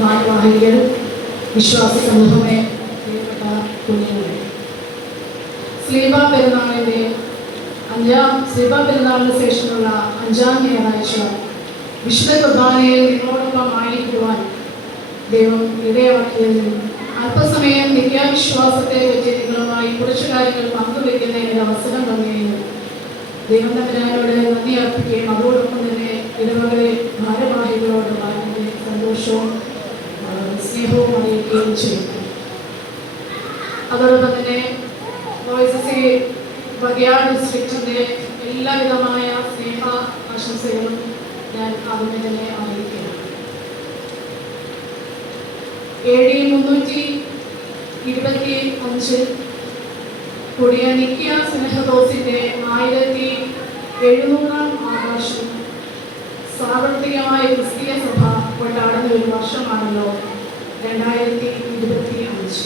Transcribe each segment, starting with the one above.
ഭാരവാഹികൾ, വിശ്വാസ സമൂഹമേ, പ്രിയപ്പെട്ട കുഞ്ഞുങ്ങളെ, സ്ലീബ പെരുന്നാളിന് ശേഷമുള്ള 5-ാം ഞായറാഴ്ച വിശുദ്ധ കുർബാനയിൽ നിങ്ങളോടൊപ്പം ആയിരിക്കുവാൻ ദൈവം ഇടയാക്കിയതിൽ അല്പസമയം നിത്യാവിശ്വാസത്തെ പറ്റി നിങ്ങളുമായി കുറച്ചു കാര്യങ്ങൾ പങ്കുവെക്കുന്നതിന് അവസരം തന്നെയും ദൈവം തമ്പുരാനോട് നന്ദി അർപ്പിക്കുകയും അതോടൊപ്പം തന്നെ ഇടവകളെ ഭാരവാഹികളോട് വളരെ സന്തോഷവും സ്നേഹവും അറിയിക്കുകയും ചെയ്യുന്നു. അതോടൊപ്പം തന്നെ വകയാട് ഡിസ്ട്രിക്റ്റിൻ്റെ എല്ലാവിധമായ സ്നേഹ ആശംസകളും ഞാൻ ആദ്യമേ തന്നെ അറിയിക്കുന്നു. AD 325 കൂടിയ നിത്യ സ്നേഹദോസിന്റെ 1700-ാം ആഘോഷം സാർവത്രികമായ ക്രിസ്തീയ സഭ കൊണ്ടാടുന്ന ഒരു വർഷമാണല്ലോ 2025.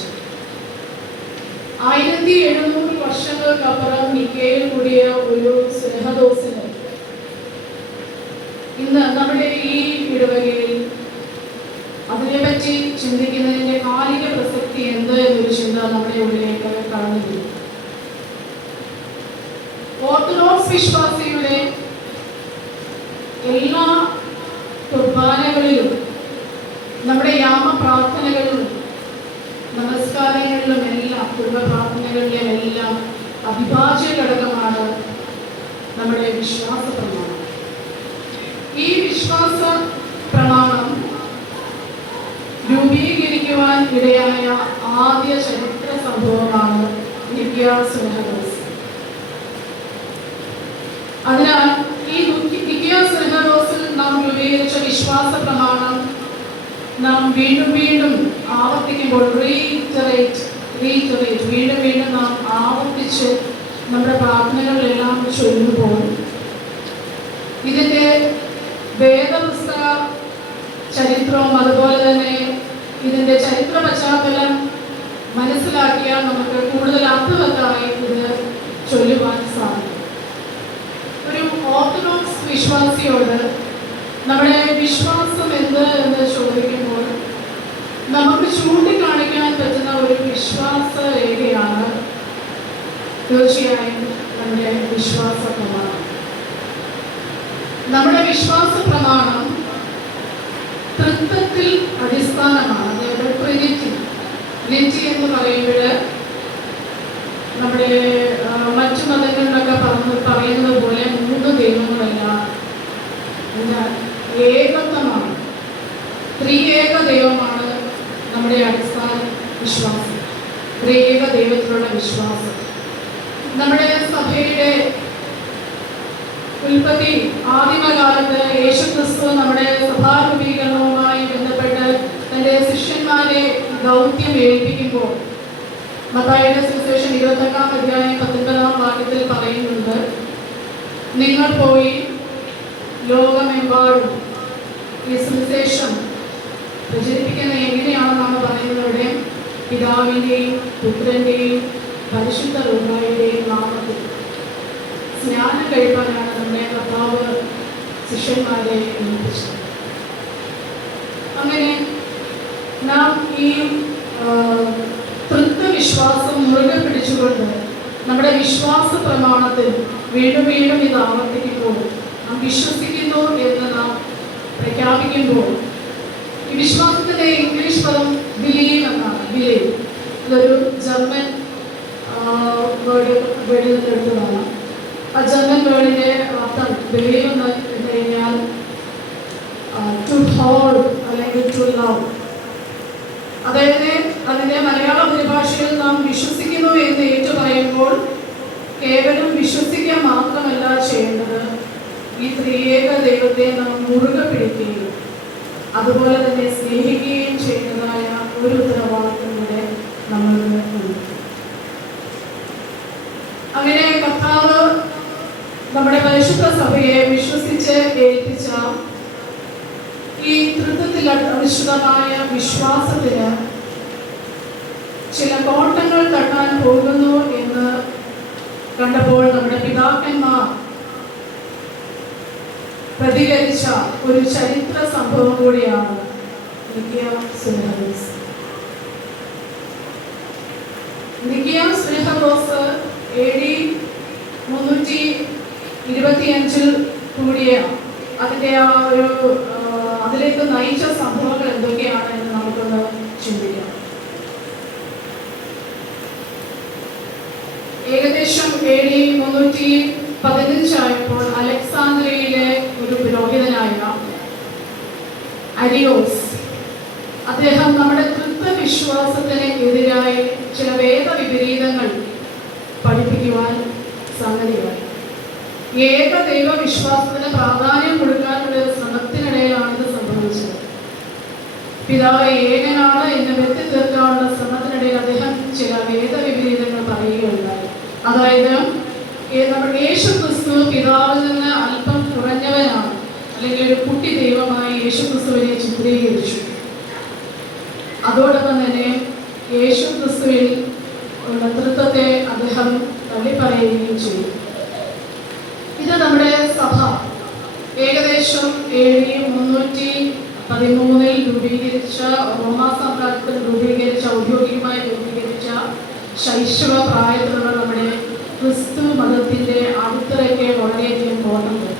1700 വർഷങ്ങൾക്കപ്പുറം നിക്കയിൽ കൂടിയ ഒരു സ്നേഹദോസിന് ഇന്ന് നമ്മുടെ ഈ ഇടവകയിൽ അതിനെപ്പറ്റി ചിന്തിക്കുന്നതിൻ്റെ കാലിക പ്രസക്തി എന്ത് എന്നൊരു ചിന്ത നമ്മുടെ ഉള്ളിലേക്ക് കടന്നു വരും. ഓർത്തഡോക്സ് വിശ്വാസിയുടെ എല്ലാ കുർബാനകളിലും നമ്മുടെ യാമ പ്രാർത്ഥനകളിലും നമസ്കാരങ്ങളിലും എല്ലാം കുർബ പ്രാർത്ഥനകളിലും എല്ലാം അവിഭാജ്യ ഘടകമാണ് നമ്മുടെ വിശ്വാസ പ്രമാണം. ഈ വിശ്വാസ പ്രമാണം രൂപീകരിക്കുവാൻ ഇടയായ ആദ്യ ചരിത്ര സംഭവമാണ് നിത്യ സ്നേഹദോസ്. അതിനാൽ ഈ നിത്യ സ്നേഹദോസിൽ നാം രൂപീകരിച്ച വിശ്വാസ പ്രമാണം നാം വീണ്ടും വീണ്ടും ആവർത്തിക്കുമ്പോൾ വീണ്ടും വീണ്ടും നാം ആവർത്തിച്ച് നമ്മുടെ പ്രാർത്ഥനകളിലെല്ലാം ചൊല്ലുമ്പോൾ ഇതിൻ്റെ വേദപുസ്തക ചരിത്രവും അതുപോലെ തന്നെ ഇതിൻ്റെ ചരിത്ര പശ്ചാത്തലം മനസ്സിലാക്കിയാൽ നമുക്ക് കൂടുതൽ അർത്ഥവത്തായി ഇത് ചൊല്ലുവാൻ സാധിക്കും. ഒരു ഓർത്തഡോക്സ് വിശ്വാസിയോട് നമ്മുടെ വിശ്വാസം എന്ത് എന്ന് ചോദിക്കുമ്പോൾ നമുക്ക് ചൂണ്ടിക്കാണിക്കാൻ പറ്റുന്ന ഒരു വിശ്വാസ രേഖയാണ് തീർച്ചയായും നമ്മുടെ വിശ്വാസ പ്രമാണം. നമ്മുടെ വിശ്വാസ പ്രമാണം തൃത്വത്തിൽ അടിസ്ഥാനമാണ്. അതായത് ട്രിനിറ്റി എന്ന് പറയുമ്പോൾ നമ്മുടെ മറ്റു മതങ്ങളിലൊക്കെ പറയുന്നത് പോലെ 3 ദൈവങ്ങളല്ല, ഏകത്വമാണ്, ത്രിയേക ദൈവമാണ് നമ്മുടെ അടിസ്ഥാന വിശ്വാസം, ത്രിയേക ദൈവത്തിലുള്ള വിശ്വാസം. നമ്മുടെ സഭയുടെ ഉൽപ്പത്തി ആദിമകാലത്ത് യേശുക്രിസ്തു നമ്മുടെ സഭാരൂപീകരണവുമായി ബന്ധപ്പെട്ട് തൻ്റെ ശിഷ്യന്മാരെ ദൗത്യം ഏൽപ്പിക്കുമ്പോൾ മത്തായിയുടെ സുവിശേഷം 21-ാം അധ്യായം 19-ാം വാക്യത്തിൽ പറയുന്നുണ്ട്, നിങ്ങൾ പോയി ലോകമെമ്പാടും ഈ സുവിശേഷം പ്രചരിപ്പിക്കുന്നത് എങ്ങനെയാണെന്നാണ് പറയുന്നത്. ഇവിടെ പിതാവിൻ്റെയും പുത്രൻ്റെയും പരിശുദ്ധ റൂഹായുടെയും നാമത്തിൽ സ്നാനം കഴിപ്പാനാണ് നമ്മുടെ കർത്താവ് ശിഷ്യന്മാരെ ഏൽപ്പിച്ചത്. അങ്ങനെ നാം ഈ തൃത്വവിശ്വാസം മുറുകെ പിടിച്ചുകൊണ്ട് നമ്മുടെ വിശ്വാസ പ്രമാണത്തിൽ വീണ്ടും വീണ്ടും ഇത് ആവർത്തിക്കുമ്പോൾ നാം വിശ്വസിക്കുന്നു എന്ന് നാം പ്രഖ്യാപിക്കുമ്പോൾ ഈ വിശ്വാസത്തിൻ്റെ ഇംഗ്ലീഷ് പദം ബിലീവ് എന്നാണ്. ബിലീവ് ഇതൊരു ജർമ്മൻ വേർഡിൽ നിന്ന് എടുത്തതാണ്. ആ ജർമ്മൻ വേർഡിൻ്റെ അർത്ഥം ബിലീവ് എന്ന് കഴിഞ്ഞാൽ ടു ഹോൾഡ് അല്ലെങ്കിൽ ടു ലവ്. അതായത് അതിൻ്റെ മലയാള പരിഭാഷയിൽ നാം വിശ്വസിക്കുന്നു എന്ന് ഏറ്റു പറയുമ്പോൾ കേവലം വിശ്വസിക്കുക മാത്രമല്ല ചെയ്യേണ്ടത്, ഈ ത്രിയേക ദൈവത്തെ നാം മുറുകെ പിടിക്കുകയും അതുപോലെ തന്നെ സ്നേഹിക്കുകയും ചെയ്യുന്നതായ ഒരു ഉത്തരവാദിത്വം കൂടെ നമ്മൾക്ക് ഉണ്ട്. അങ്ങനെ കർത്താവ് നമ്മുടെ പരിശുദ്ധ സഭയെ വിശ്വസിച്ച് ഏൽപ്പിച്ച ഈ തൃത്വത്തിൽ അധിഷ്ഠിതമായ വിശ്വാസത്തിന് ചില കോട്ടങ്ങൾ തട്ടാൻ പോകുന്നു എന്ന് കണ്ടപ്പോൾ നമ്മുടെ പിതാക്കന്മാർ പ്രതികരിച്ച ഒരു ചരിത്ര സംഭവം കൂടിയാണ് നിക്കിയ സുനഹദോസ്. നിക്കിയ സുനഹദോസ് AD 325 കൂടിയ അതിൻ്റെ ആ ഒരു അതിലേക്ക് നയിച്ച സംഭവങ്ങൾ എന്തൊക്കെയാണ് എന്ന് നമുക്കൊന്ന് ചിന്തിക്കാം. ഏകദേശം AD 315 ആയപ്പോൾ അലക്സാന്ദ്രിയയിലെ ഒരു പുരോഹിതനായ അരിയോസ് അദ്ദേഹം നമ്മുടെ തൃത്വവിശ്വാസത്തിന് എതിരായി ചില വേദവിപരീതങ്ങൾ പഠിപ്പിക്കുവാൻ സംഗതിയായി. ഏകദൈവ വിശ്വാസത്തിന് പ്രാധാന്യം കൊടുക്കാനുള്ള ഒരു ശ്രമത്തിനിടയിലാണ് ഇത് സംഭവിച്ചത്. പിതാവ് ഏകനാണ് എന്ന് വ്യക്തി തീർക്കാനുള്ള ശ്രമത്തിനിടയിൽ അദ്ദേഹം ചില വേദവിപരീതങ്ങൾ പറയുകയുണ്ടായി. അതായത് നമ്മുടെ യേശു ക്രിസ്തു പിതാവിൽ നിന്ന് അല്പം കുറഞ്ഞവനാണ്, അല്ലെങ്കിൽ ഒരു കുട്ടി ദൈവമായി യേശു ക്രിസ്തുവിനെ ചിത്രീകരിച്ചു. അതോടൊപ്പം തന്നെ യേശു ക്രിസ്തുവിൽ ഉള്ള തൃത്വത്തെ അദ്ദേഹം തള്ളിപ്പറയുകയും ചെയ്തു. ഇത് നമ്മുടെ സഭ ഏകദേശം AD 313 രൂപീകരിച്ച, റോമാ സാമ്രാജ്യത്തിൽ ഔദ്യോഗികമായി രൂപീകരിച്ച ശൈശവ പ്രായത്തിലുള്ള നമ്മുടെ ക്രിസ്തു മതത്തിൻ്റെ അടിത്തറയ്ക്ക് വളരെയധികം ബോധമുണ്ട്.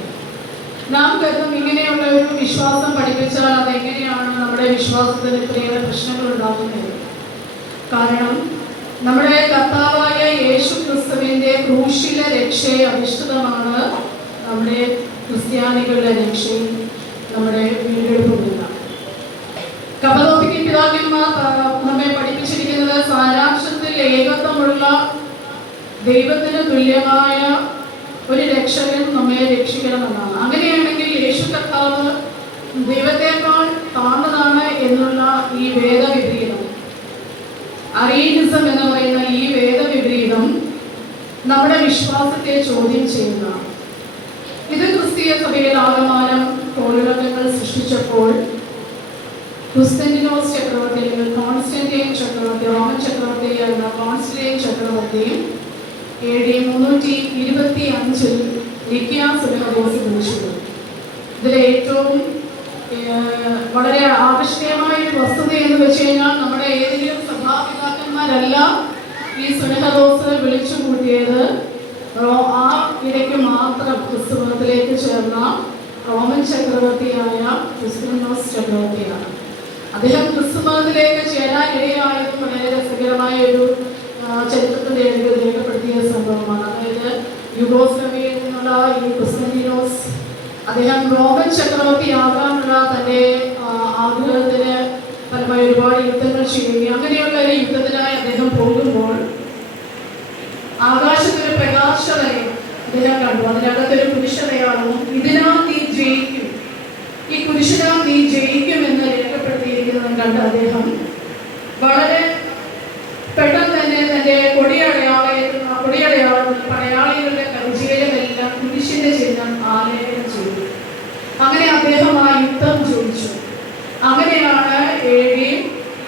നാം കരുതും ഇങ്ങനെയുള്ള ഒരു വിശ്വാസം പഠിപ്പിച്ചാൽ അതെങ്ങനെയാണ് നമ്മുടെ വിശ്വാസത്തിന് ഇത്രയേറെ പ്രശ്നങ്ങൾ ഉണ്ടാകുന്നത്. കാരണം നമ്മുടെ കർത്താവായ യേശു ക്രിസ്തുവിൻ്റെ ക്രൂശിലെ രക്ഷയെ അധിഷ്ഠിതമാണ് നമ്മുടെ ക്രിസ്ത്യാനികളുടെ രക്ഷയും നമ്മുടെ വീണ്ടെടുപ്പുമില്ല. കപ്പദോക്യ പിതാക്കന്മാർ നമ്മെ പഠിപ്പിച്ചിരിക്കുന്നത് സാരാംശത്തിൽ ഏകത്വമുള്ള ദൈവത്തിന് തുല്യമായ ഒരു രക്ഷകൻ നമ്മെ രക്ഷിക്കണമെന്നാണ്. അങ്ങനെയാണെങ്കിൽ യേശു കർത്താവ് ദൈവത്തെക്കാൾ താഴ്ന്നതാണ് എന്നുള്ള ഈ വേദവിപരീതം, അറീനിസം എന്ന് പറയുന്ന ഈ വേദവിപരീതം നമ്മുടെ വിശ്വാസത്തെ ചോദ്യം ചെയ്യുന്നതാണ്. ഇത് ക്രിസ്തീയ സഭയിൽ ആകമാനം കോളിളക്കങ്ങൾ സൃഷ്ടിച്ചപ്പോൾ ക്രിസ്ത്യൻറ്റിനോസ് ചക്രവർത്തി അല്ലെങ്കിൽ കോൺസ്റ്റന്റൈൻ ചക്രവർത്തി, റോമൻ ചക്രവർത്തി എന്ന കോൺസ്റ്റന്റൈൻ ചക്രവർത്തിയും AD 325 നിക്കിയ സുനഹദോസ് വിളിച്ചു. ഇതിലെ ഏറ്റവും വളരെ ആകർഷണീയമായ ഒരു വസ്തുത എന്ന് വെച്ച് കഴിഞ്ഞാൽ നമ്മുടെ ഏതെങ്കിലും സഭാപിതാക്കന്മാരല്ല ഈ സുനഹദോസ് വിളിച്ചു കൂട്ടിയത്. ആ ഇടയ്ക്ക് മാത്രം ക്രിസ്തുമതത്തിലേക്ക് ചേർന്ന റോമൻ ചക്രവർത്തിയായ ക്രിസ്ത്യനോസ് ചക്രവർത്തിയാണ്. അദ്ദേഹം ക്രിസ്തുമതത്തിലേക്ക് ചേരാൻ ഇടയായതും വളരെ രസകരമായ ഒരു ചരിത്രത്തിൽ രേഖപ്പെടുത്തിയ സംഭവമാണ്. അതായത് യുഗോസ്ലാവിയയിൽ നിന്നുള്ള ഈ ക്രിസ്ത്യനോസ് അദ്ദേഹം റോമൻ ചക്രവർത്തിയാകാനുള്ള തൻ്റെ ആഗ്രഹത്തിന് ഫലമായി ഒരുപാട് യുദ്ധങ്ങൾ ചെയ്യുകയും അങ്ങനെയുള്ള ഒരു യുദ്ധത്തിനായി അദ്ദേഹം പോകുമ്പോൾ ആകാശത്തൊരു പ്രകാശവലയം അദ്ദേഹം കണ്ടു. അതിനകത്തൊരു കുരിശടയാളവും ഇതിനാൽ നീ ജയിക്കും, ഈ കുരിശിനാൽ നീ ജയിക്കുമെന്ന് രേഖപ്പെടുത്തിയിരിക്കുന്നത് കണ്ട് അദ്ദേഹം വളരെ പെട്ടെന്ന് തന്നെ തൻ്റെ കൊടിയടയാളം പടയാളികളുടെ കവിജയിലുമെല്ലാം കുരിശിന്റെ ചിഹ്നം ആലേഖനം ചെയ്തു. അങ്ങനെ അദ്ദേഹം ആ യുദ്ധം ജയിച്ചു. അങ്ങനെയാണ് AD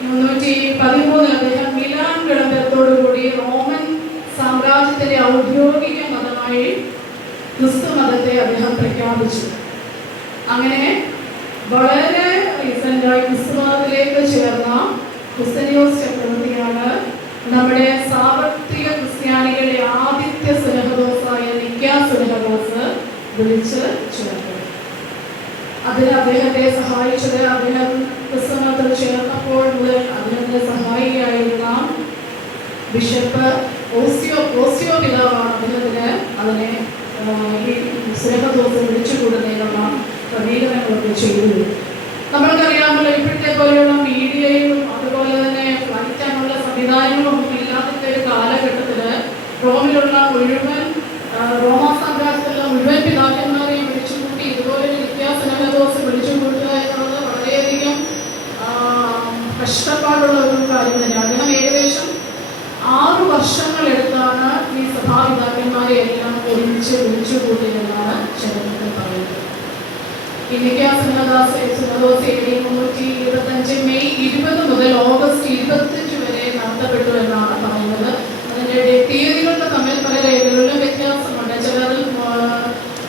313 അദ്ദേഹം മിലാൻ വിളംബരത്തോടുകൂടി റോമൻ സാമ്രാജ്യത്തിന്റെ ഔദ്യോഗിക മതമായി ക്രിസ്തു മതത്തെ അദ്ദേഹം പ്രഖ്യാപിച്ചു. അങ്ങനെ വളരെ റീസെന്റായി ക്രിസ്തു മതത്തിലേക്ക് ചേർന്ന ക്രിസ്ത്യനോസ് ചക്രവർത്തിയാണ് നമ്മുടെ സാർവത്രിക ക്രിസ്ത്യാനികളുടെ ആദ്യത്തെ സുനഹദോസായ നിക്കിയ സുനഹദോസ് വിളിച്ച് ചേർത്തത്. അതിന് അദ്ദേഹത്തെ സഹായിച്ചത് അദ്ദേഹം ക്രിസ്തുമതത്തിൽ ചേർന്നപ്പോൾ മുതൽ അദ്ദേഹത്തെ സഹായിയായിരുന്ന ബിഷപ്പ് ഓസിയോ പിതാവാണ് അദ്ദേഹത്തിന് അതിനെ ഈ സുനഹദോസ് വിളിച്ചുകൂടുന്നതിനുള്ള ക്രമീകരണങ്ങളൊക്കെ ചെയ്തത്. നമ്മൾക്കറിയാമല്ലോ, ഇപ്പോഴത്തെ പോലെയുള്ള മീഡിയയും അതുപോലെ തന്നെ ഫ്ലൈറ്റാനുള്ള സംവിധാനങ്ങളും ഒന്നും ഇല്ലാത്ത ഒരു കാലഘട്ടത്തിൽ റോമിലുള്ള മുഴുവൻ റോമാ സാമ്രാജ്യത്തിലുള്ള മുഴുവൻ പിതാക്കന്മാരെയും വിളിച്ചുകൂട്ടി ഇതുപോലെ നിക്കിയ സുനഹദോസ് വിളിച്ചുകൂട്ടുക എന്നുള്ളത് വളരെയധികം കഷ്ടപ്പാടുള്ള ഒരു കാര്യം തന്നെയാണ്. അദ്ദേഹം ഏകദേശം 6 വർഷങ്ങളെടുത്താണ് ഈ സഭാപിതാക്കന്മാരെ എല്ലാം ഒരുമിച്ച് വിളിച്ചുകൂട്ടിയെന്നാണ് ചരിത്രത്തിൽ പറയുന്നത്. നിക്കിയ സുനഹദോസ് AD 325 മെയ് 20 മുതൽ ഓഗസ്റ്റ് 25 വരെ നടത്തപ്പെട്ടു എന്നാണ് പറയുന്നത്. അതിൻ്റെ തീയതികളുടെ തമ്മിൽ പല രേഖകളിലും വ്യത്യാസമുണ്ട്. ചിലതിൽ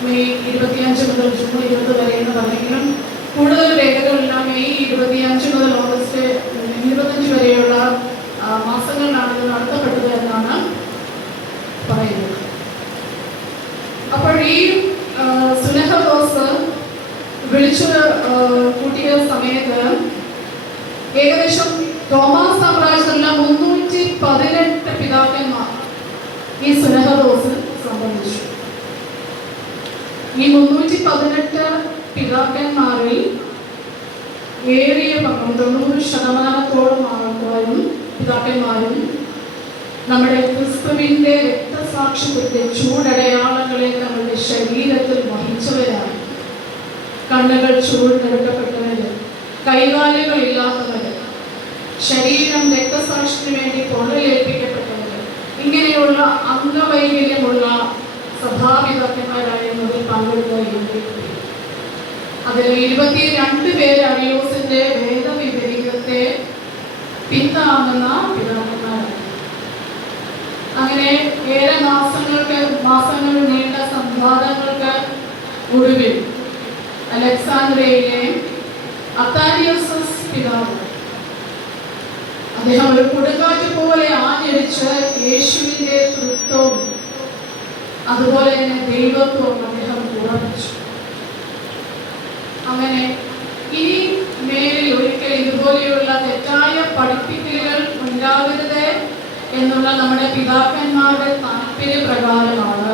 മെയ് 20 25 മുതൽ ജൂൺ 20 വരെ എന്ന് പറഞ്ഞെങ്കിലും കൂടുതൽ രേഖകളെല്ലാം മെയ് 25 മുതൽ ഓഗസ്റ്റ് 25 വരെയുള്ള മാസങ്ങളിലാണ് ഇത് നടത്തപ്പെട്ടത് എന്നാണ് പറയുന്നത്. അപ്പോൾ ഈ സുനഹദോസ് വിളിച്ചു കൂട്ടിയ സമയത്ത് ഏകദേശം റോമാ സാമ്രാജ്യത്തിലുള്ള 318 പിതാക്കന്മാർ ഈ സുനഹദോസിൽ സംബന്ധിച്ചു. ഈ 318 പിതാക്കന്മാരിൽ ഏറിയ പങ്കും 90% ആൾക്കാരും പിതാക്കന്മാരും നമ്മുടെ ക്രിസ്തുവിന്റെ രക്തസാക്ഷിത്വത്തെ ചൂടടയാളങ്ങളെ നമ്മുടെ ശരീരത്തിൽ വഹിച്ചവരാണ്. കണ്ണുകൾ ചൂടെടുക്കപ്പെട്ടവര്, കൈകാലുകൾ ഇല്ലാത്തവര്, ശരീരം രക്തസാക്ഷിക്ക് വേണ്ടി പൊള്ളലേൽപ്പിക്കപ്പെട്ടവര്, ഇങ്ങനെയുള്ള അംഗവൈകല്യമുള്ള സഭാപിതാക്കന്മാരായിരുന്നതിൽ പങ്കെടുക്കുകയും അതിൽ 22 പേര് അരിയോസിന്റെ വേദവിപരീതത്തെ പിന്താങ്ങുന്ന പിതാക്കന്മാരാണ്. അങ്ങനെ ഏറെ മാസങ്ങൾ നീണ്ട സംവാദങ്ങൾക്ക് ഒടുവിൽ അലക്സാന്ദ്രിയയിലെ അത്താരിയോസസ് പിതാവ് അദ്ദേഹം ഒരു കൊടുങ്കാറ്റ് പോലെ ആഞ്ഞടിച്ച് യേശുവിന്റെ തൃത്വവും അതുപോലെ തന്നെ ദൈവത്വവും അദ്ദേഹം ഉറപ്പിച്ചു. അങ്ങനെ ഇനി മേലിൽ ഒരിക്കൽ ഇതുപോലെയുള്ള തെറ്റായ പഠിപ്പിക്കലുകൾ ഉണ്ടാകരുത് എന്നുള്ള നമ്മുടെ പിതാക്കന്മാരുടെ താല്പര്യപ്രകാരമാണ്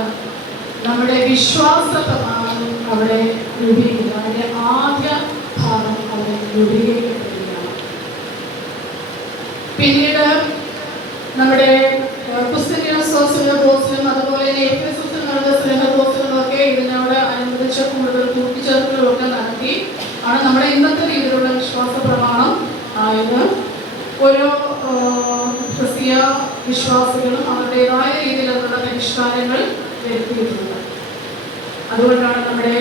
നമ്മുടെ വിശ്വാസ പ്രമാണം അവിടെ രൂപീകരിക്കുക. അതിന്റെ ആദ്യ ഭാഗം അവിടെ രൂപീകരിക്കപ്പെടുകയാണ്. പിന്നീട് നമ്മുടെ സുനഹദോസിലും അതുപോലെ എഫെസസിൽ നടന്ന സുനഹദോസിലുമൊക്കെ ഇതിനോട് അനുബന്ധിച്ച് കൂടുതൽ കൂട്ടിച്ചേർക്കലുകളൊക്കെ നടത്തി ആണ് നമ്മുടെ ഇന്നത്തെ രീതിയിലുള്ള വിശ്വാസ പ്രമാണം ആയത്. ഓരോ ക്രിസ്തീയ വിശ്വാസികളും അവരുടേതായ രീതിയിലുള്ള പരിഷ്കാരങ്ങൾ വരുത്തിയിട്ടുണ്ട്. അതുകൊണ്ടാണ് നമ്മുടെ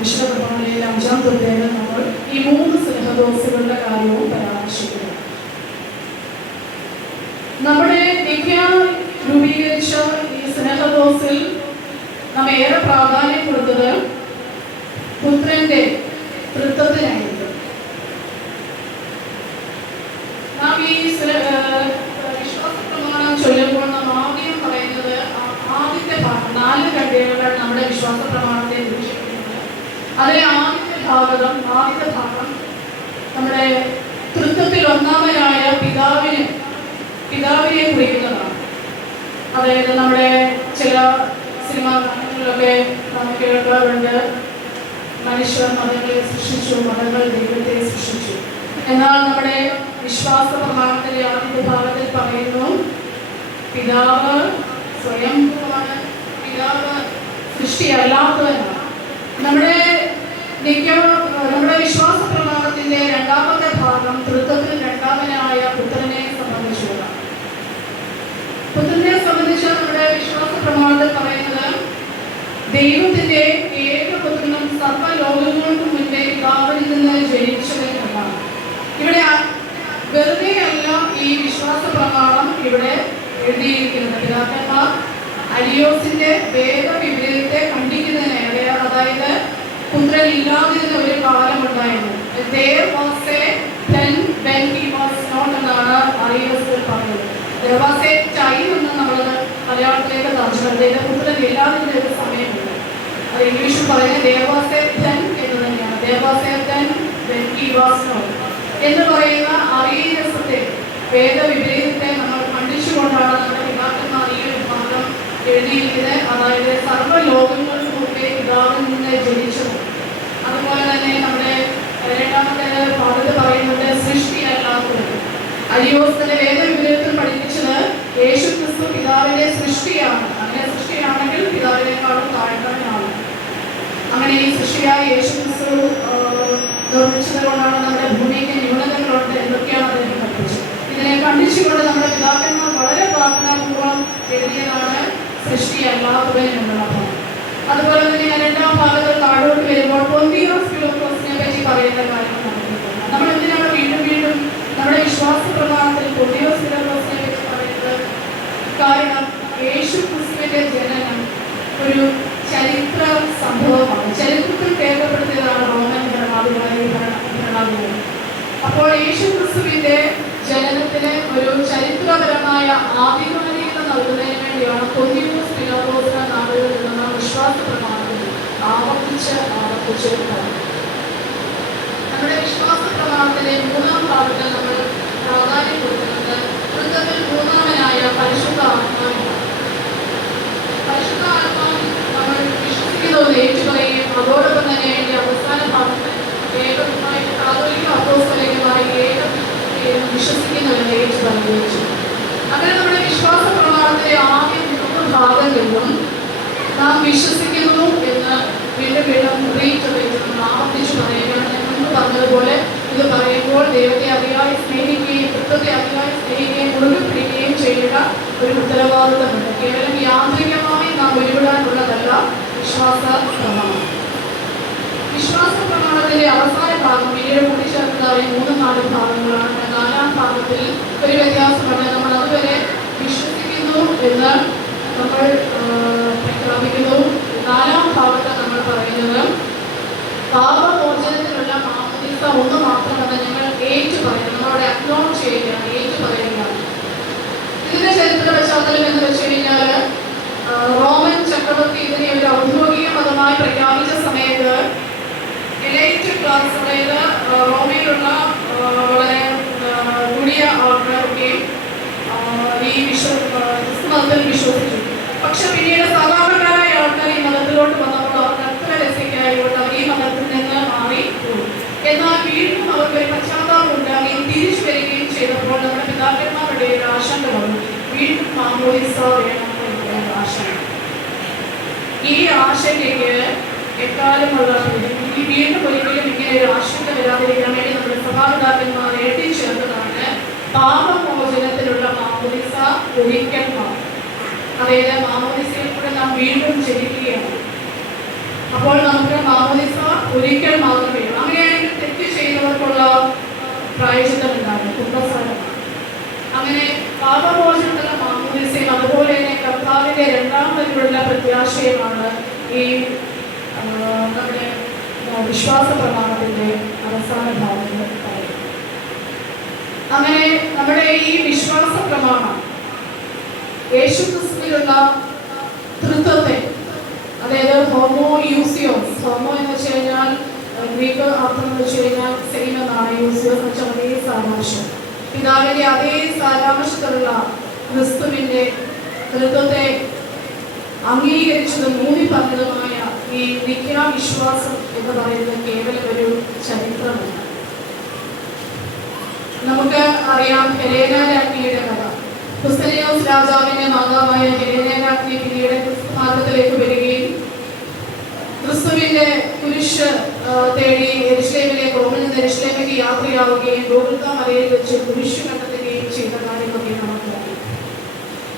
വിശുദ്ധ പ്രമാണയിലെ 5-ാം തൃതീയയിൽ നമ്മൾ ഈ 3 സുനഹദോസുകളുടെ കാര്യവും പരാമർശിക്കുന്നത്. നമ്മുടെ നിഖ്യ രൂപീകരിച്ച ഈ സുനഹദോസിൽ നാം ഏറെ പ്രാധാന്യം കൊടുത്തത് പുത്രന്റെ തൃത്വത്തിനായിരുന്നു. നാം ഈ വിശ്വാസ പ്രമാണം ചൊല്ലുമ്പോൾ നാം ആദ്യം പറയുന്നത് ആദ്യത്തെ ഭാഗം 4 ഖണ്ഡികകളാണ് നമ്മുടെ വിശ്വാസ പ്രമാണത്തെ നിരീക്ഷിക്കുന്നത്. അതിലെ ആദ്യത്തെ ഭാഗം നമ്മുടെ തൃത്വത്തിൽ ഒന്നാമനായ പിതാവിനെ കുറിക്കുന്നതാണ്. അതായത് നമ്മുടെ ചില സിനിമാ ഗാനങ്ങളിലൊക്കെ നാം കേൾക്കാറുണ്ട്, മനുഷ്യർ മതങ്ങളെ സൃഷ്ടിച്ചു, മതങ്ങൾ ദൈവത്തെ സൃഷ്ടിച്ചു. എന്നാൽ നമ്മുടെ വിശ്വാസ പ്രമാണത്തിലെ ആദ്യ ഭാഗത്തിൽ പറയുന്നു പിതാവ് സ്വയംഭൂവാണ്, പിതാവ് സൃഷ്ടിയല്ലാത്തവനാണ്. നമ്മുടെ വിശ്വാസ പ്രമാണത്തിന്റെ 2ാമത്തെ ഭാഗം തൃത്വത്തിൽ 2ാമനായ പുത്രനെ സംബന്ധിച്ചുള്ളതാണ്. പുത്രനെ സംബന്ധിച്ച് നമ്മുടെ വിശ്വാസ പ്രമാണത്തിൽ പറയുന്നത് ദൈവത്തിന്റെ ഏകപുത്രനും സർവ്വലോകങ്ങൾക്കും മുന്നേ പിതാവിൽ നിന്ന് ജനിച്ചവനാണ്. ഇവിടെ വെറുതെ അല്ല ഈ വിശ്വാസ പ്രമാണം ഇവിടെ എഴുതിയിരിക്കുന്നത്. പിതാക്കന്മാർ അരിയോസിന്റെ വേദവിപരീതത്തെ ഖണ്ഡിക്കുന്നതിനെ, അതായത് പുത്രൻ ഇല്ലാതിരുന്ന ഒരു കാലമുണ്ടായിരുന്നു. There was a time when he was not എന്നാണ് അരിയോസ് പറഞ്ഞത്. There was a time എന്ന് നമ്മൾ മലയാളത്തിലേക്ക് തർജ്ജമ ചെയ്ത പുത്രൻ ഇല്ലാതിരുന്ന ഒരു സമയമുണ്ട്. അത് ഇംഗ്ലീഷിൽ പറയുന്നത് there was a time എന്ന് തന്നെയാണ്. There was a time when he was not എന്ന് പറയുന്ന അരിയോസത്തെ വേദവിപരീതത്തെ നമ്മൾ ഖണ്ഡിച്ചുകൊണ്ടാണ് നമ്മുടെ പിതാക്കന്മാർ ഈ ഒരു ഭാഗം എഴുതിയിരിക്കുന്നത്. അതായത് സർവ്വലോകങ്ങൾക്ക് മുമ്പേ പിതാവിൽ നിന്ന് ജനിച്ചത്. അതുപോലെ തന്നെ നമ്മുടെ 2ാമത്തെ ഭാഗത്ത് പറയുന്നത് സൃഷ്ടിയല്ലാത്തത്. അരിയോസിന്റെ വേദവിപരീതത്തിൽ പഠിപ്പിച്ചത് യേശു ക്രിസ്തു പിതാവിന്റെ സൃഷ്ടിയാണ്. അങ്ങനെ സൃഷ്ടിയാണെങ്കിൽ പിതാവിനേക്കാളും താഴ്ന്നവനാണ്. അങ്ങനെ ഈ സൃഷ്ടിയായ യേശു ക്രിസ്തു നിർമ്മിച്ചത് കൊണ്ടാണ് നമ്മുടെ ഭൂമിക്ക് ന്യൂനതകളുണ്ട് എന്നൊക്കെയാണ് അദ്ദേഹം പഠിപ്പിച്ചത്. ഇതിനെ ഖണ്ഡിച്ചുകൊണ്ട് നമ്മുടെ പിതാക്കന്മാർ വളരെ പ്രാർത്ഥനാപൂർവ്വം എഴുതിയതാണ് സൃഷ്ടിയല്ലാത്തവൻ എന്നുള്ള ഭാഗം. അതുപോലെ തന്നെ 2ാം ഭാഗത്ത് താഴോട്ട് വരുമ്പോൾ പൊന്തിയോസ് പിലാത്തോസിനെ പറ്റി പറയുന്ന കാര്യങ്ങൾ നടത്തിയിട്ടുണ്ട്. നമ്മൾ എന്തിനാണ് വീണ്ടും നമ്മുടെ വിശ്വാസ പ്രമാണത്തിൽ പൊന്തിയോസ് പിലാത്തോസിനെ പറ്റി പറയുന്നത്? കാരണം യേശു ക്രിസ്തുവിന്റെ ജനനം ഒരു ഒരു ചരിത്ര സംഭവമാണ്. ചരിത്രത്തിൽ രേഖപ്പെടുത്തിയതാണ് റോമൻ ഭരണാധികാരികൾ. അപ്പോൾ യേശു ക്രിസ്തുവിന്റെ ജനനത്തിന് ഒരു ചരിത്രപരമായ ആധികാരികത നൽകുന്നതിന് വേണ്ടിയാണ് പൊന്തിയൂസ് പിലാത്തോസിന്റെ നാടുകളിൽ നിന്ന് വിശ്വാസ പ്രമാണത്തിൽ ആവർത്തിച്ച് നമ്മുടെ വിശ്വാസ പ്രമാണത്തിലെ മൂന്നാം ഭാഗത്ത് നമ്മൾ പ്രാധാന്യം കൊടുക്കുന്നത് വൃത്തത്തിൽ മൂന്നാമനായ പരിശുദ്ധ ആത്മാവിനാണ്. പരിശുദ്ധ ആത്മാവിൽ നമ്മൾ വിശ്വസിക്കുന്നത് ഏറ്റുപറയുകയും അതോടൊപ്പം തന്നെ അതിന്റെ അവസാന ഭാഗത്ത് കാതോലിക അപ്പോസ്തലികമായി വിശ്വസിക്കുന്നവരെ ഏറ്റുപറയുകയും ചെയ്യും. അങ്ങനെ നമ്മുടെ വിശ്വാസ പ്രമാണത്തിലെ ആദ്യ 3 ഭാഗങ്ങളിലും നാം വിശ്വസിക്കുന്നു എന്ന് വീണ്ടും ആവർത്തിച്ചു പറയുകയാണ്. ഞാൻ മുൻപ് പറഞ്ഞതുപോലെ ഇത് പറയുമ്പോൾ ദൈവത്തെ അതിയായി സ്നേഹിക്കുകയും തൃത്വത്തെ അതിയായി സ്നേഹിക്കുകയും മുറുകെ പിടിക്കുകയും ചെയ്യുക ഒരു ഉത്തരവാദിത്തമുണ്ട്. കേവലം യാന്ത്രികമായി നാം ഉരുവിടാനുള്ളതല്ല വിശ്വാസ പ്രമാണം. വിശ്വാസ പ്രമാണത്തിന്റെ അവസാന ഭാഗം പിന്നീട് കൂട്ടിച്ചേർത്തതായി 3-4 ഭാഗങ്ങളാണ്. 4ാം ഭാഗത്തിൽ ഒരു വ്യത്യാസമുണ്ട്. നമ്മൾ അതുവരെ വിശ്വസിക്കുന്നു എന്ന് നമ്മൾ പ്രഖ്യാപിക്കുന്നു. 4ാം ഭാഗത്ത് നമ്മൾ പറയുന്നത് പാപമോചനത്തിനുള്ള മാമോദീസ ഒന്ന് മാത്രമല്ല ഞങ്ങൾ ഏറ്റുപറയുന്നു, നമ്മളോട് അക്നോളജ് ചെയ്യുകയാണ്, ഏറ്റുപറയുകയാണ്. ഇതിന്റെ ചരിത്ര പശ്ചാത്തലം എന്ന് വെച്ച് കഴിഞ്ഞാൽ റോമൻ ചക്രവർത്തി ഇതിനെ ഒരു ഔദ്യോഗിക മതമായി പ്രഖ്യാപിച്ച സമയത്ത് എലൈറ്റ് ക്ലാസ്, അതായത് റോമയിലുള്ള വളരെ കൂടിയ ആൾക്കാരൊക്കെ ഈ ക്രിസ്തു മതത്തിൽ വിശ്വസിച്ചു. പക്ഷെ പിന്നീട് സാധാരണക്കാരായ ആൾക്കാർ ഈ മതത്തിലോട്ട് വന്നപ്പോൾ അവർക്ക് അത്ര രസിക്കായതുകൊണ്ട് അവർ ഈ മതത്തിൽ നിന്ന് മാറി പോയി. എന്നാൽ വീണ്ടും അവർക്കൊരു പശ്ചാത്താപം ഉണ്ടാകുകയും തിരിച്ചു വരികയും ചെയ്തപ്പോൾ നമ്മുടെ പിതാക്കന്മാരുടെ ഒരു ആശങ്ക വന്നു. വീണ്ടും മാമോദീസ വേണമെന്നുള്ള ആശങ്ക. ഈ ആശങ്കയ്ക്ക് എക്കാലമുള്ള ഈ വീണ്ടും ഒരിക്കലും ഇങ്ങനെ ഒരു ആശങ്ക വരാതിരിക്കാൻ വേണ്ടി നമ്മുടെ സഭാപിതാക്കന്മാർ എത്തിച്ചേർന്നതാണ് പാപമോചനത്തിലുള്ള മാമോദീസ ഒരിക്കൽ മാത്രം. അതായത് മാമോദീസയിൽ കൂടെ നാം വീണ്ടും ജനിക്കുകയാണ്. അപ്പോൾ നമുക്ക് മാമോദീസ ഒരിക്കൽ മാത്രമേ. അങ്ങനെയാണെങ്കിൽ തെറ്റ് ചെയ്യുന്നവർക്കുള്ള പ്രായശ്ചിത്തം എന്താണ്? കുംഭസാരമാണ്. അങ്ങനെ പാപമോചനത്തിലുള്ള മാമോദീസയും അതുപോലെ തന്നെ കർത്താവിന്റെ 2ാം വരവിലുള്ള പ്രത്യാശയുമാണ് ഈ നമ്മുടെ വിശ്വാസ പ്രമാണത്തിന്റെ അവസാന ഭാഗത്ത് പറയുന്നത്. അങ്ങനെ നമ്മുടെ ഈ വിശ്വാസ പ്രമാണം യേശുക്രിസ്തുവിലുള്ള തൃത്വത്തെ, അതായത് ഹോമോയൂസിയോസ്, ഹോമോ എന്ന് വെച്ച് കഴിഞ്ഞാൽ ഗ്രീക്ക് അർത്ഥം എന്ന് വെച്ച് കഴിഞ്ഞാൽ സെയിം എന്നാണ്, യൂസിയോസ് എന്ന് വെച്ചാൽ അതേ സാരാംശം, പിതാവിന്റെ അതേ സാരാംശത്തിലുള്ള ക്രിസ്തുവിന്റെ തൃത്വത്തെ അംഗീകരിച്ചതും ഊന്നി പറഞ്ഞതുമായ ഈ നിത്യാവിശ്വാസം എന്ന് പറയുന്നത് കേവലം ഒരു ചരിത്രമല്ല. നമുക്ക് അറിയാം ഹെലേന രാജ്ഞിയുടെ കഥ. ക്രിസ്തുനിയോസ് രാജാവിന്റെ മാതാവായ ഹെലേന രാജ്ഞി പിന്നീട് ക്രിസ്തു മാർഗത്തിലേക്ക് വരികയും ക്രിസ്തുവിന്റെ കുരിശ് തേടി യെരുശലേമിലേക്ക്, റോമിൽ നിന്ന് യെരുശലേമിലേക്ക് യാത്രയാവുകയും ഗോഗുൽത്താ മലയിൽ വെച്ച് കുരിശ് കണ്ടെത്തുകയും ചെയ്ത കാര്യമൊക്കെ നമുക്കറിയാം.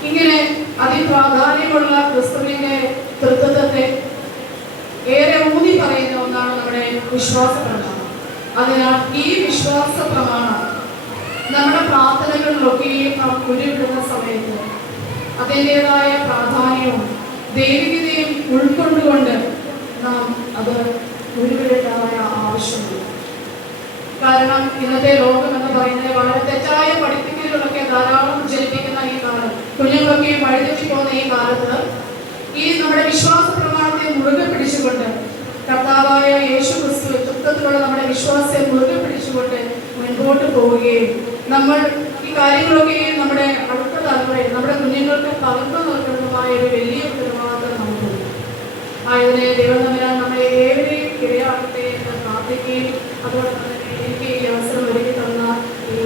ഇങ്ങനെ അതിപ്രാധാന്യമുള്ള ക്രിസ്തുവിന്റെ തൃത്വത്തെ ഏറെ ഊന്നി പറയുന്ന ഒന്നാണ് നമ്മുടെ വിശ്വാസ പ്രമാണം. അതിനാൽ ഈ വിശ്വാസ പ്രമാണം നമ്മുടെ പ്രാർത്ഥനകളിലൊക്കെയും നാം ഉരുവിടുന്ന സമയത്ത് അതിൻ്റെതായ പ്രാധാന്യവും ദൈവികതയും ഉൾക്കൊണ്ടുകൊണ്ട് നാം അത് ഉരുവിടേണ്ടതായ ആവശ്യമുണ്ട്. കാരണം ഇന്നത്തെ ലോകം എന്ന് പറയുന്നത് വളരെ തെറ്റായ പഠിപ്പിക്കലുകളൊക്കെ ധാരാളം ജനിപ്പിക്കുന്ന ഈ കാലം, കുഞ്ഞുങ്ങളൊക്കെ വഴിതെറ്റി പോകുന്ന ഈ കാലത്ത് ഈ നമ്മുടെ വിശ്വാസ പ്രമാണത്തെ മുറുകെ പിടിച്ചുകൊണ്ട് കർത്താവായ യേശു ക്രിസ്തു തൃത്വത്തിലുള്ള നമ്മുടെ വിശ്വാസത്തെ മുറുകെ പിടിച്ചുകൊണ്ട് മുൻപോട്ട് പോവുകയും നമ്മൾ ഈ കാര്യങ്ങളൊക്കെയും നമ്മുടെ അടുത്ത തലമുറയിൽ നമ്മുടെ കുഞ്ഞുങ്ങൾക്ക് പകർന്നു നൽകുന്നതുമായ ഒരു വലിയ ഉത്തരവാദിത്തം നമുക്കുണ്ട്. ആയതിനെ ദൈവം തമ്മിലാണ് നമ്മളെ ഏവരെയും ഇടയാകട്ടെ എന്ന് പ്രാർത്ഥിക്കുകയും അതോടൊപ്പം തന്നെ എനിക്ക് ഈ അവസരം ഒരുക്കി തന്ന ഈ